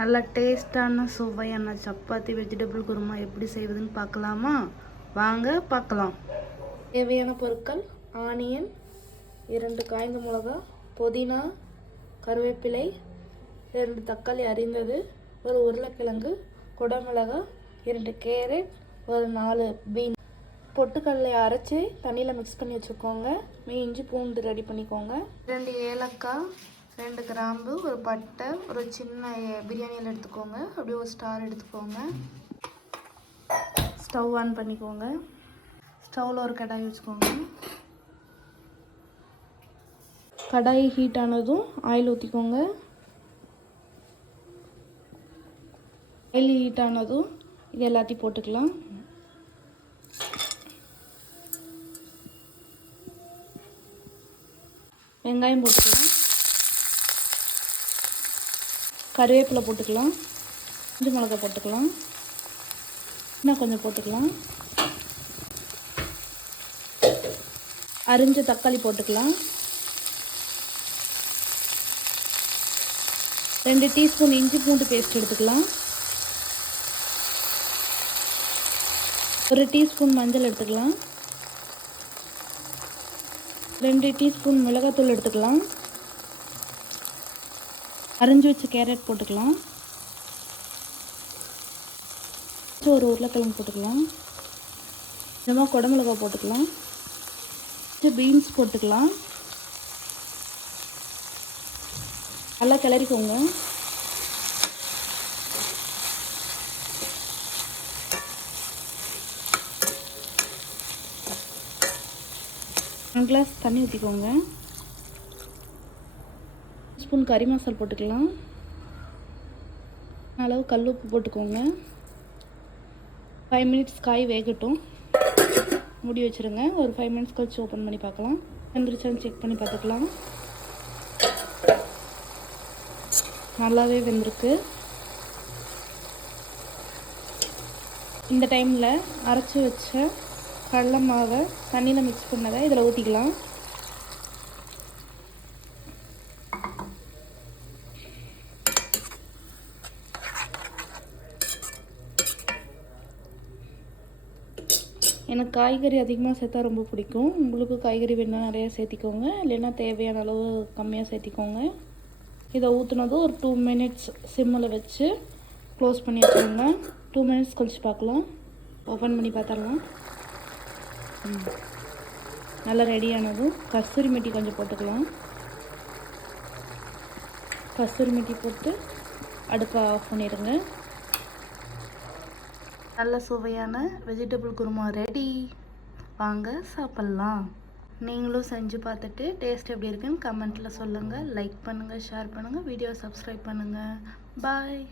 நல்ல டேஸ்டான சுவையான சப்பாத்தி வெஜிடபிள் குருமா எப்படி செய்வதுன்னு பார்க்கலாமா? வாங்க பார்க்கலாம். தேவையான பொருட்கள்: ஆனியன், 2 காய்ந்த மிளகா, புதினா, கருவேப்பிலை, 2 தக்காளி அரிந்தது, ஒரு உருளைக்கிழங்கு, குடமிளகா, 2 கேரட், ஒரு 4 பீன். பொட்டுக்கடலை அரைச்சி தண்ணியில் மிக்ஸ் பண்ணி வச்சுக்கோங்க. இஞ்சி பூண்டு ரெடி பண்ணிக்கோங்க. 2 ஏலக்காய், 2 கிராம்பு, ஒரு பட்டை, ஒரு சின்ன பிரியாணியில் எடுத்துக்கோங்க. அப்படியே ஒரு ஸ்டார் எடுத்துக்கோங்க. ஸ்டவ் ஆன் பண்ணிக்கோங்க. ஸ்டவ்வில் ஒரு கடாய் வச்சுக்கோங்க. கடாய் ஹீட் ஆனதும் ஆயில் ஊற்றிக்கோங்க. ஆயில் ஹீட் ஆனதும் இது எல்லாத்தையும் போட்டுக்கலாம். வெங்காயம் போட்டுக்கலாம். கருவேப்பிலை போட்டுக்கலாம். இஞ்சி மிளகாய் போட்டுக்கலாம். இன்னும் கொஞ்சம் போட்டுக்கலாம். அரிஞ்ச தக்காளி போட்டுக்கலாம். 2 டீஸ்பூன் இஞ்சி பூண்டு பேஸ்ட் எடுத்துக்கலாம். 1 டீஸ்பூன் மஞ்சள் எடுத்துக்கலாம். 2 டீஸ்பூன் மிளகாத்தூள் எடுத்துக்கலாம். அரிஞ்சு வச்ச கேரட் போட்டுக்கலாம். ஒரு உருளைக்கிழங்கு போட்டுக்கலாம். கொஞ்சமாக குடமிளகாய் போட்டுக்கலாம். பீன்ஸ் போட்டுக்கலாம். நல்லா கிளறிக்கோங்க. கிளாஸ் தண்ணி ஊற்றிக்கோங்க. ஸ்பூன் கறி மசாலா போட்டுக்கலாம். அளவு கல் உப்பு போட்டுக்கோங்க. 5 மினிட்ஸ் காய் வேகட்டும். மூடி வச்சுருங்க. ஒரு 5 மினிட்ஸ் கழிச்சு ஓப்பன் பண்ணி பார்க்கலாம். வெந்துருச்சான்னு செக் பண்ணி பார்த்துக்கலாம். நல்லாவே வெந்திருக்கு. இந்த டைமில் அரைச்சி வச்ச கடலை மாவை தண்ணியில் மிக்ஸ் பண்ணதை இதில் ஊற்றிக்கலாம். எனக்கு காய்கறி அதிகமாக சேர்த்தா ரொம்ப பிடிக்கும். உங்களுக்கு காய்கறி வேணால் நிறையா சேர்த்திக்கோங்க, இல்லைன்னா தேவையான அளவு கம்மியாக சேர்த்திக்கோங்க. இதை ஊற்றுனதும் ஒரு 2 மினிட்ஸ் சிம்மில் வச்சு க்ளோஸ் பண்ணி வச்சுருங்க. 2 மினிட்ஸ் கழிச்சு பார்க்கலாம். ஓப்பன் பண்ணி பார்த்துடலாம். நல்லா ரெடியானதும் கஸ்தூரி மெட்டி கொஞ்சம் போட்டுக்கலாம். கஸ்தூரி மெட்டி போட்டு அடுப்பை ஆஃப் பண்ணிடுங்க. நல்ல சுவையான வெஜிடபிள் குருமா ரெடி. வாங்க சாப்பிட்லாம். நீங்களும் செஞ்சு பார்த்துட்டு டேஸ்ட் எப்படி இருக்குன்னு கமெண்ட்டில் சொல்லுங்கள். லைக் பண்ணுங்கள், ஷேர் பண்ணுங்கள், வீடியோ சப்ஸ்கிரைப் பண்ணுங்கள். பாய்.